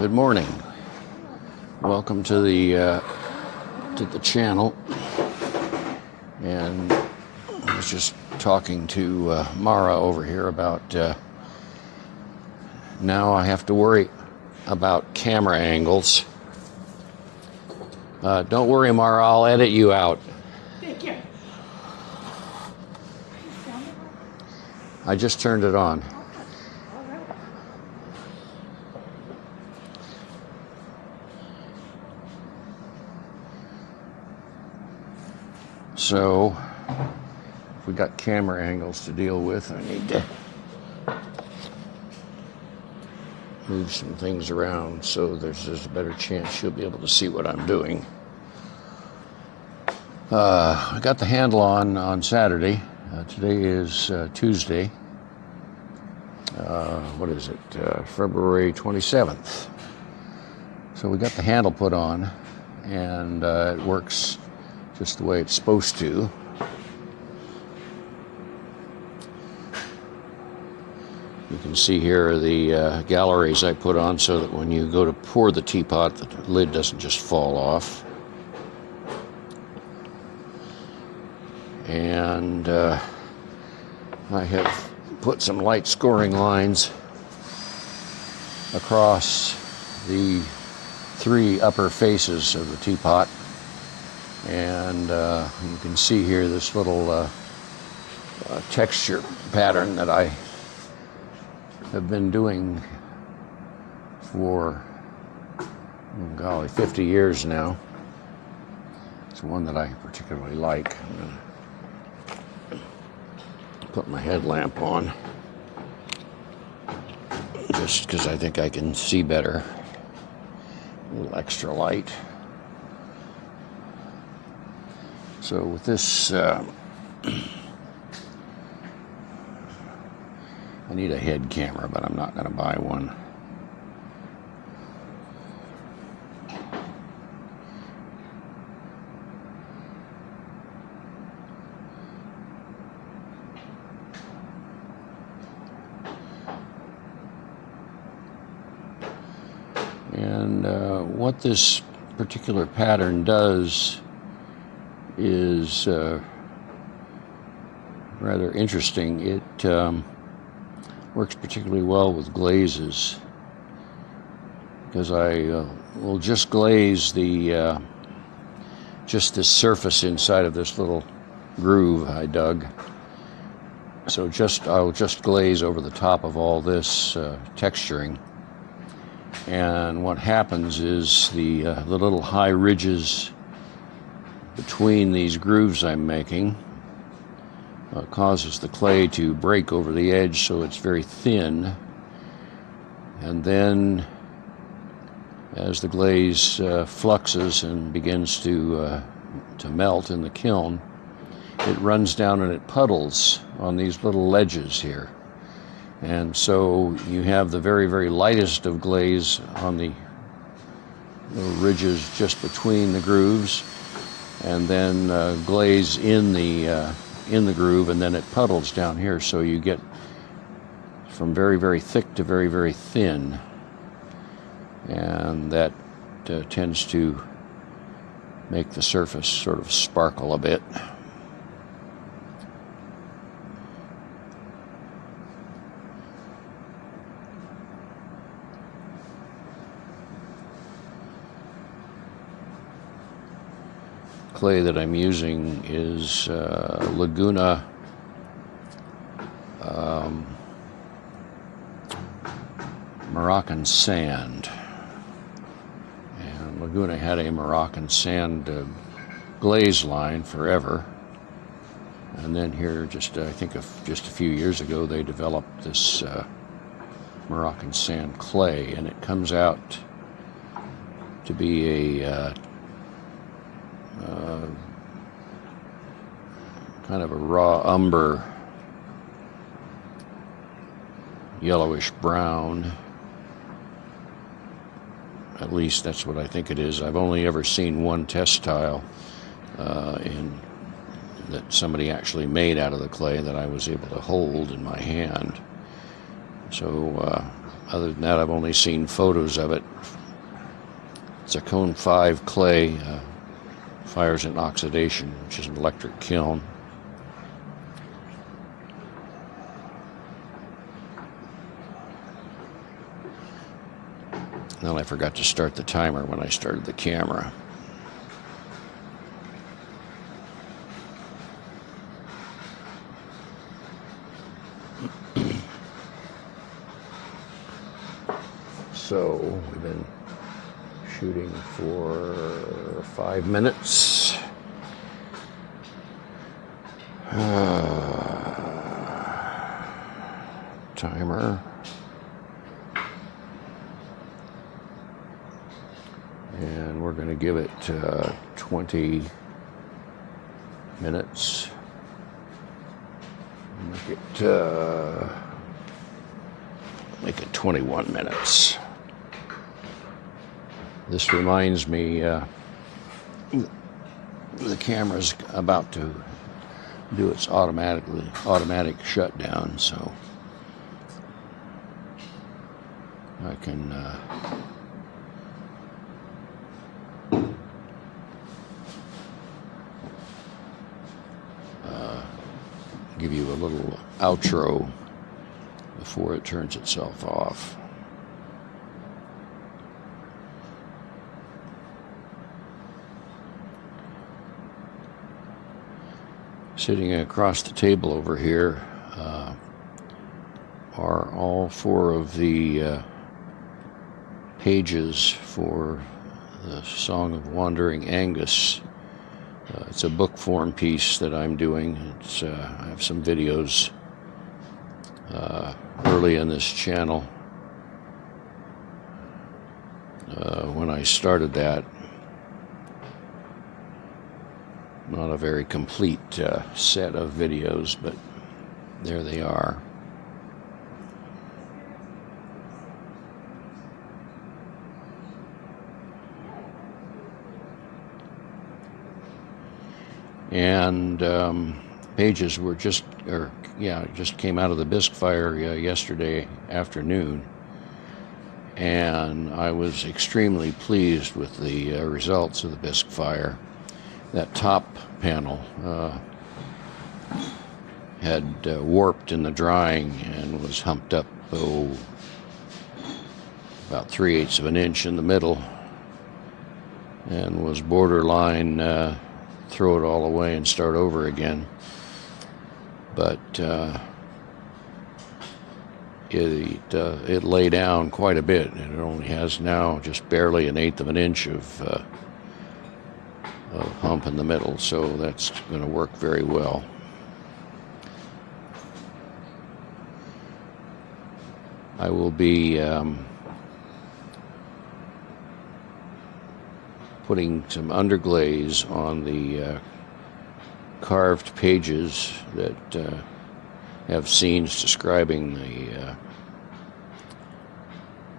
Good morning. Welcome to the channel. And I was just talking to Mara over here about now I have to worry about camera angles. Don't worry, Mara, I'll edit you out. Thank you. I just turned it on. So, if we got camera angles to deal with, I need to move some things around so there's a better chance you'll be able to see what I'm doing. I got the handle on Saturday. Today is Tuesday. What is it? February 27th. So we got the handle put on, and it works just the way it's supposed to. You can see here the galleries I put on so that when you go to pour the teapot, the lid doesn't just fall off. And I have put some light scoring lines across the three upper faces of the teapot. And you can see here this little texture pattern that I have been doing for, oh golly, 50 years now. It's one that I particularly like. I'm gonna put my headlamp on just because I think I can see better. A little extra light. So with this, I need a head camera, but I'm not going to buy one. And what this particular pattern does is rather interesting. It works particularly well with glazes because I will just glaze the just this surface inside of this little groove I dug. So I'll just glaze over the top of all this texturing, and what happens is the little high ridges between these grooves I'm making causes the clay to break over the edge so it's very thin, and then as the glaze fluxes and begins to melt in the kiln, it runs down and it puddles on these little ledges here. And so you have the very, very lightest of glaze on the little ridges just between the grooves, and then glaze in the groove, and then it puddles down here, so you get from very, very thick to very, very thin, and that tends to make the surface sort of sparkle a bit. Clay that I'm using is Laguna Moroccan sand, and Laguna had a Moroccan sand glaze line forever, and then here I think just a few years ago they developed this Moroccan sand clay, and it comes out to be a kind of a raw umber, yellowish brown. At least that's what I think it is. I've only ever seen one test tile that somebody actually made out of the clay that I was able to hold in my hand. So Other than that, I've only seen photos of it. It's a cone 5 clay, fires in oxidation, which is an electric kiln. Then I forgot to start the timer when I started the camera. So we've been shooting for 5 minutes. Timer. And we're going to give it 20 minutes. Make it 21 minutes. This reminds me, the camera's about to do its automatic shutdown, so I can give you a little outro before it turns itself off. Sitting across the table over here are all 4 of the pages for the Song of Wandering Angus. It's a book form piece that I'm doing. I have some videos early in this channel. When I started that, not a very complete set of videos, but there they are. And pages were just came out of the bisque fire yesterday afternoon, and I was extremely pleased with the results of the bisque fire. That top panel had warped in the drying and was humped up about 3/8 of an inch in the middle, and was borderline throw it all away and start over again. But it lay down quite a bit, and it only has now just barely 1/8 of an inch of hump in the middle, so that's going to work very well. I will be putting some underglaze on the carved pages that have scenes describing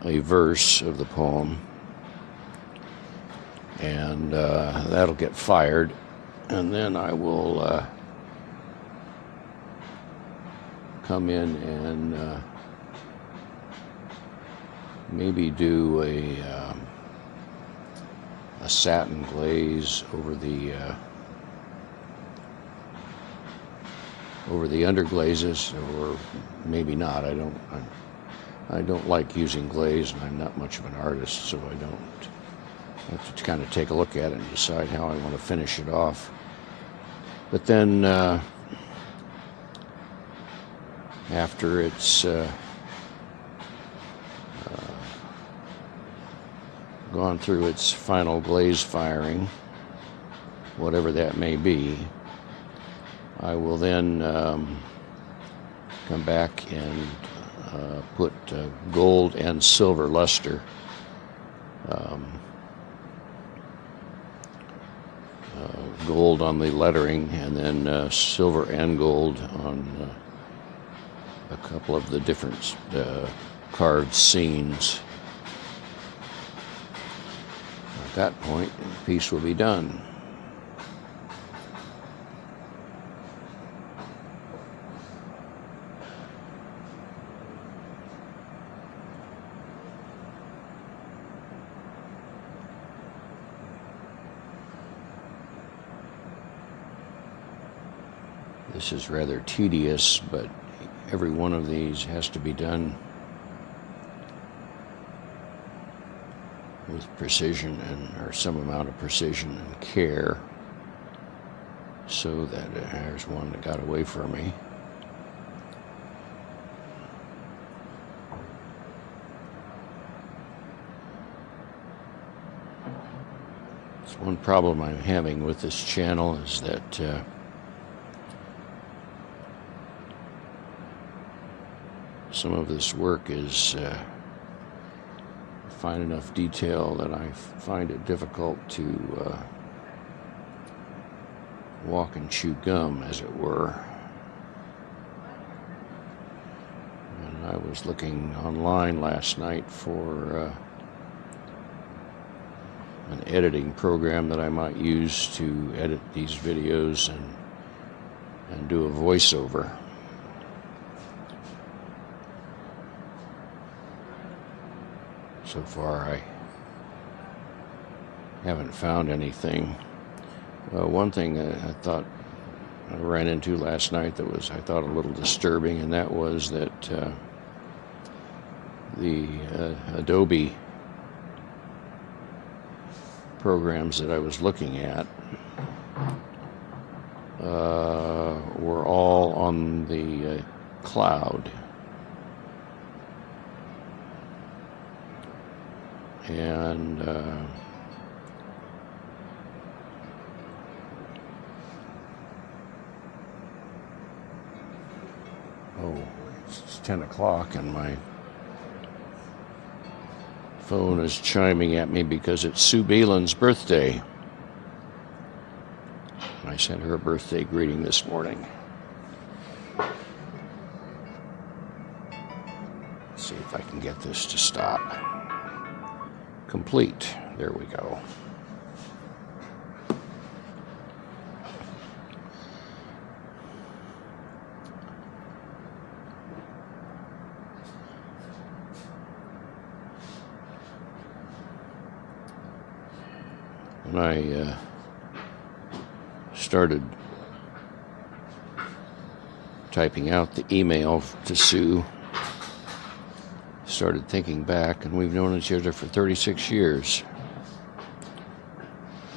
a verse of the poem, and that'll get fired, and then I will come in and maybe do a satin glaze over the underglazes, or maybe not. I don't like using glaze, and I'm not much of an artist, so I have to kind of take a look at it and decide how I want to finish it off. But then after it's gone through its final glaze firing, whatever that may be, I will then come back and put gold and silver luster, gold on the lettering, and then silver and gold on a couple of the different carved scenes. At that point, the piece will be done. This is rather tedious, but every one of these has to be done with precision or some amount of precision and care. So that there's one that got away from me. It's one problem I'm having with this channel is that some of this work is fine enough detail that I find it difficult to walk and chew gum, as it were. And I was looking online last night for an editing program that I might use to edit these videos and do a voiceover. So far, I haven't found anything. One thing I thought I ran into last night that was, I thought, a little disturbing, and that was that the Adobe programs that I was looking at were all on the cloud. And it's 10 o'clock and my phone is chiming at me because it's Sue Beelan's birthday. I sent her a birthday greeting this morning. Let's see if I can get this to stop. Complete. There we go. When I started typing out the email to Sue, started thinking back, and we've known each other for 36 years.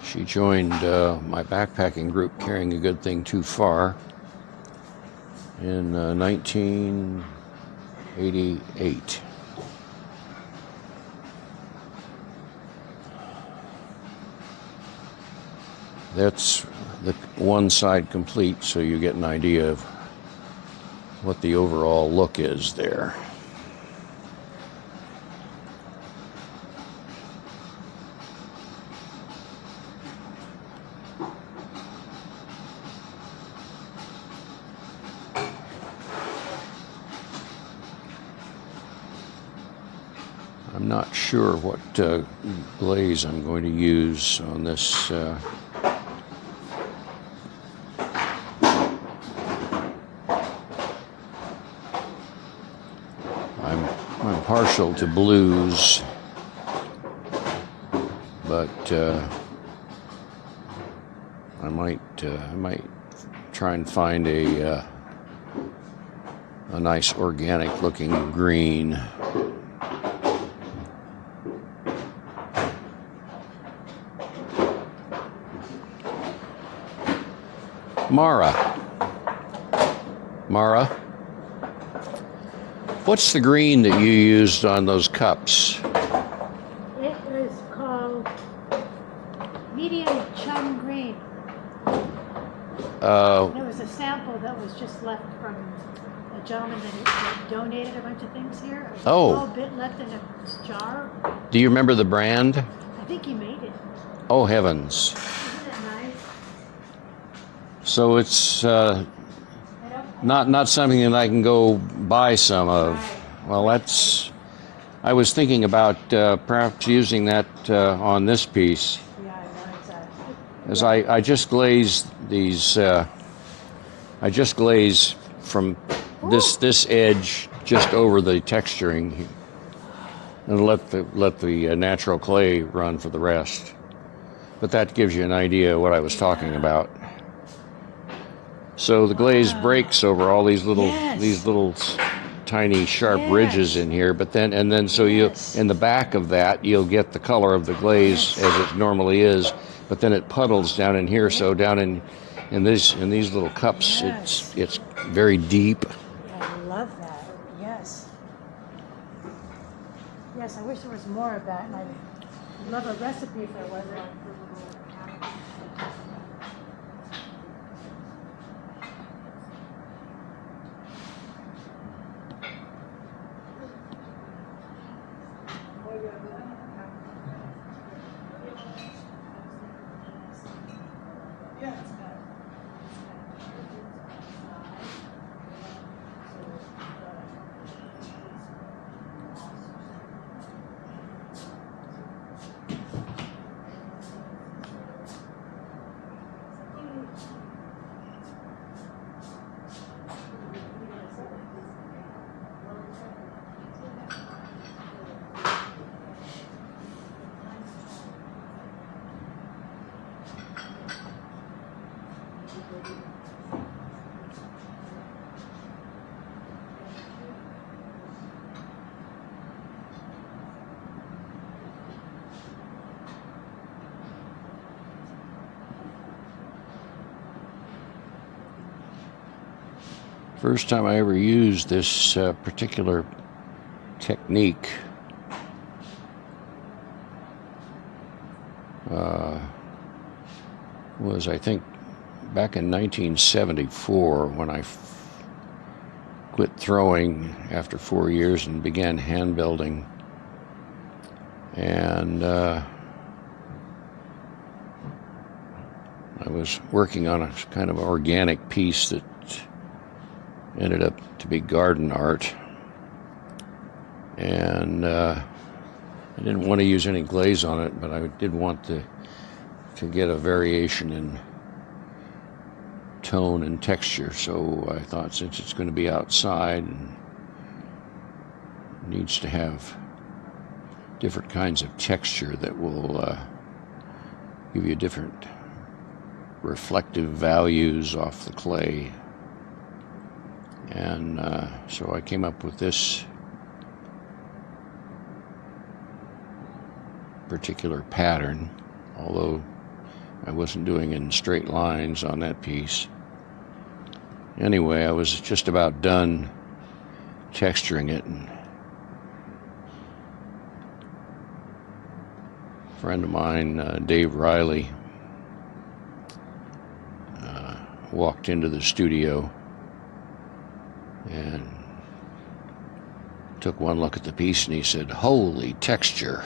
She joined my backpacking group, Carrying a Good Thing Too Far, in 1988. That's the one side complete, so you get an idea of what the overall look is there. I'm not sure what glaze I'm going to use on this. I'm partial to blues, but I might try and find a nice organic looking green. Mara, what's the green that you used on those cups? It was called medium chum green. There was a sample that was just left from a gentleman that donated a bunch of things here. A small bit left in a jar. Do you remember the brand? I think he made it. Oh, heavens. Isn't it nice? So it's not something that I can go buy some of. Right. Well, I was thinking about perhaps using that on this piece. Yeah, I know exactly. As I just glazed these, I just glazed from this edge just over the texturing, and let the natural clay run for the rest. But that gives you an idea of what I was talking about. So the glaze breaks over all these little tiny sharp ridges in here, but then so you in the back of that you'll get the color of the glaze as it normally is, but then it puddles down in here. So down in these little cups, it's very deep. I love that. Yes. Yes, I wish there was more of that, and I'd love a recipe if there wasn't. First time I ever used this particular technique was, I think, back in 1974 when I quit throwing after 4 years and began hand building. And I was working on a kind of organic piece that ended up to be garden art, and I didn't want to use any glaze on it, but I did want to get a variation in tone and texture. So I thought, since it's going to be outside and needs to have different kinds of texture that will give you different reflective values off the clay. And so I came up with this particular pattern, although I wasn't doing it in straight lines on that piece. Anyway, I was just about done texturing it, and a friend of mine, Dave Riley, walked into the studio and took one look at the piece, and he said, "Holy texture."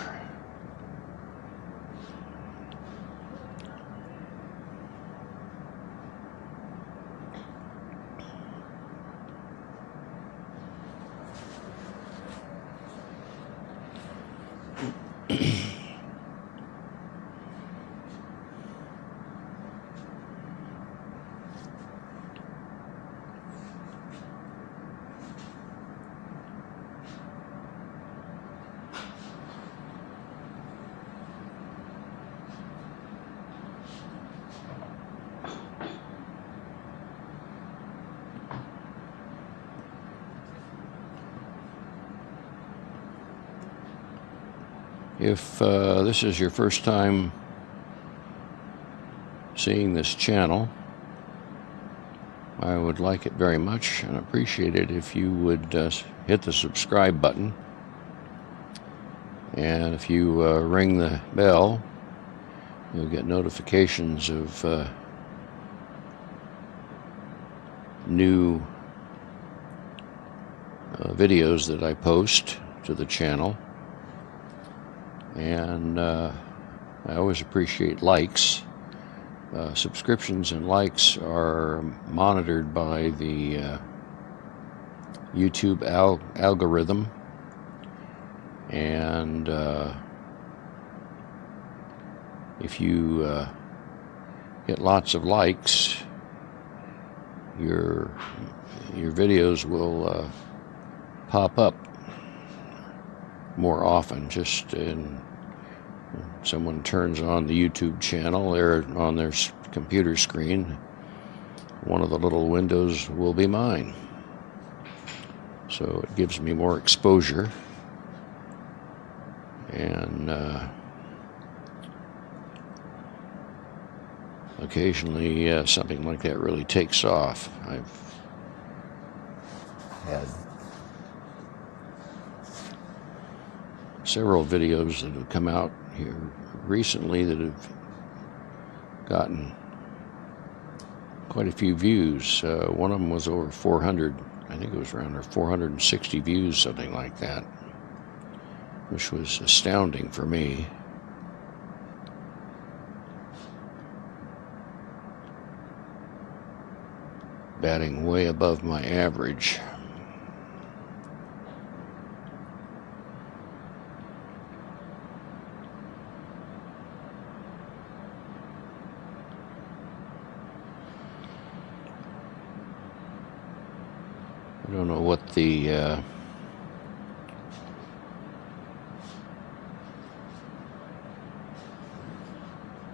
If this is your first time seeing this channel, I would like it very much and appreciate it if you would hit the subscribe button. And if you ring the bell, you'll get notifications of new videos that I post to the channel. And I always appreciate likes. Subscriptions and likes are monitored by the YouTube algorithm, and if you get lots of likes, your videos will pop up more often. Just in someone turns on the YouTube channel there on their computer screen, one of the little windows will be mine. So it gives me more exposure, and occasionally something like that really takes off. I've had several videos that have come out here recently that have gotten quite a few views. One of them was over 400. I think it was around 460 views, something like that, which was astounding for me. Batting way above my average. I don't know what the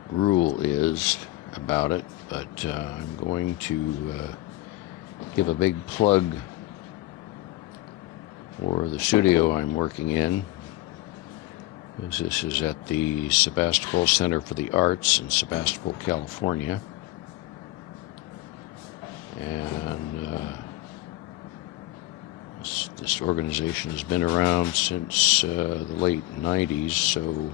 rule is about it, but I'm going to give a big plug for the studio I'm working in. This is at the Sebastopol Center for the Arts in Sebastopol, California. And this organization has been around since the late 90s, so I'm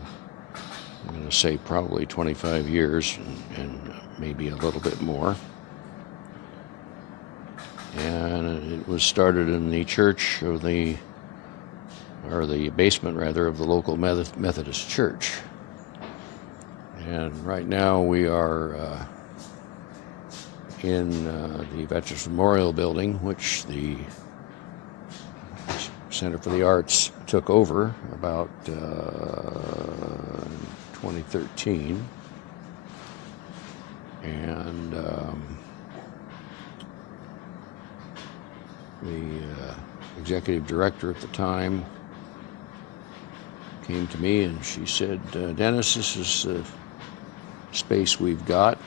going to say probably 25 years and maybe a little bit more. And it was started in the church of the basement rather of the local Methodist church. And right now we are in the Veterans Memorial Building, which the Center for the Arts took over about 2013. And the executive director at the time came to me and she said, Dennis, this is the space we've got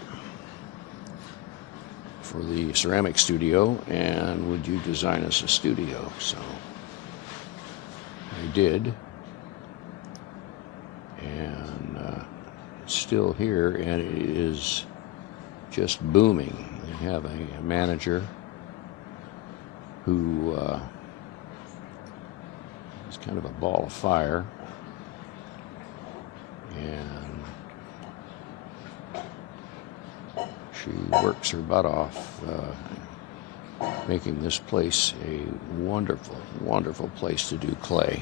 for the ceramic studio, and would you design us a studio? So I did, and it's still here, and it is just booming. They have a manager who is kind of a ball of fire, and she works her butt off making this place a wonderful, wonderful place to do clay.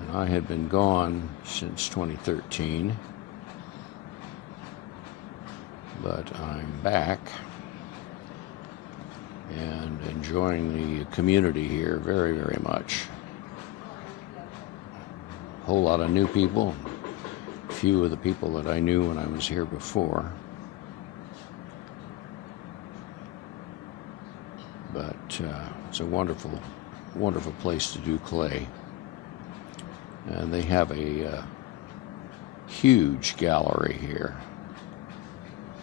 And I had been gone since 2013, but I'm back and enjoying the community here very, very much. A whole lot of new people. Few of the people that I knew when I was here before. But it's a wonderful, wonderful place to do clay. And they have a huge gallery here.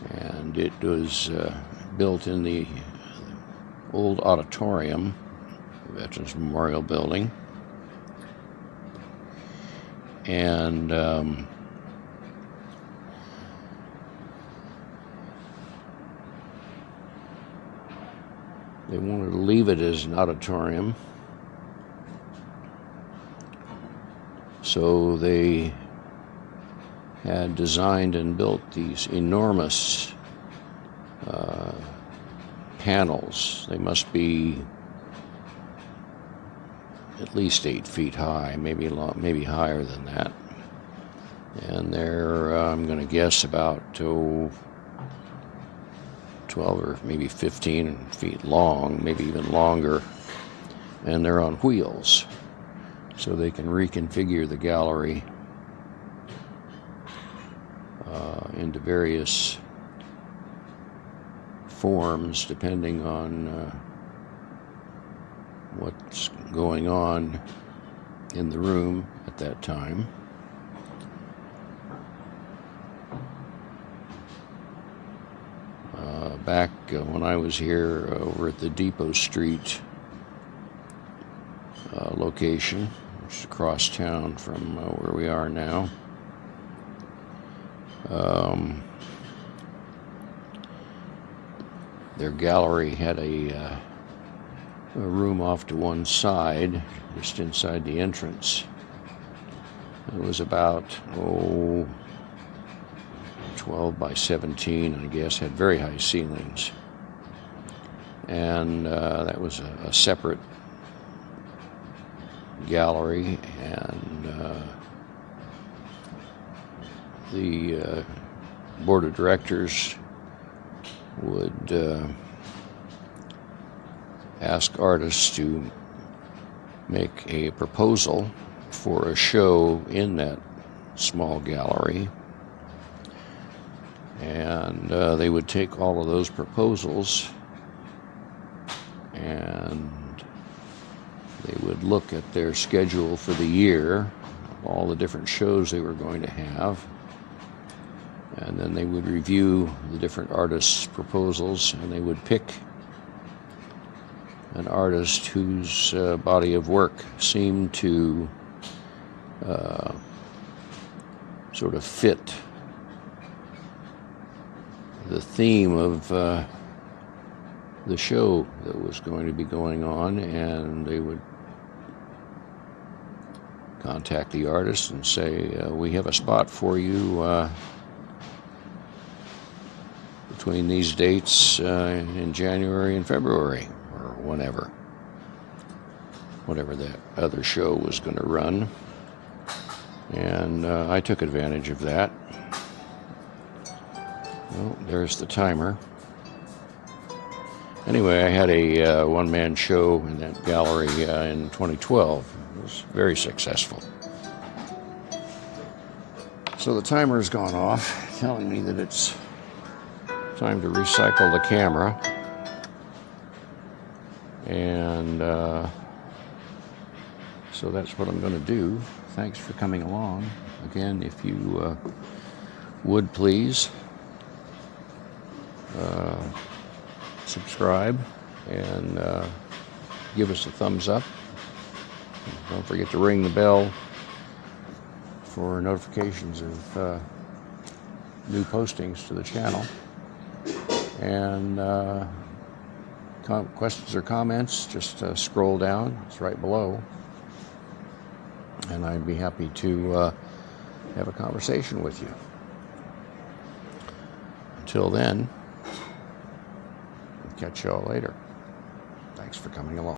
And it was built in the old auditorium, Veterans Memorial Building. And they wanted to leave it as an auditorium, so they had designed and built these enormous panels. They must be at least 8 feet high, maybe higher than that. And they're, I'm going to guess, about 12 or maybe 15 feet long, maybe even longer. And they're on wheels, so they can reconfigure the gallery into various forms depending on what's going on in the room at that time. back when I was here over at the Depot Street location, which is across town from where we are now. Their gallery had a room off to one side, just inside the entrance. It was about 12 by 17, I guess, had very high ceilings. And that was a separate gallery, and the board of directors would ask artists to make a proposal for a show in that small gallery, and they would take all of those proposals and they would look at their schedule for the year, all the different shows they were going to have, and then they would review the different artists' proposals, and they would pick an artist whose body of work seemed to sort of fit the theme of the show that was going to be going on, and they would contact the artist and say, we have a spot for you between these dates in January and February, or whatever that other show was going to run. And I took advantage of that. Well, there's the timer. Anyway, I had a one-man show in that gallery in 2012. It was very successful. So the timer's gone off, telling me that it's time to recycle the camera. And so that's what I'm going to do. Thanks for coming along. Again, if you would please subscribe and give us a thumbs up. Don't forget to ring the bell for notifications of new postings to the channel. And questions or comments, just scroll down. It's right below. And I'd be happy to have a conversation with you. Until then, catch y'all later. Thanks for coming along.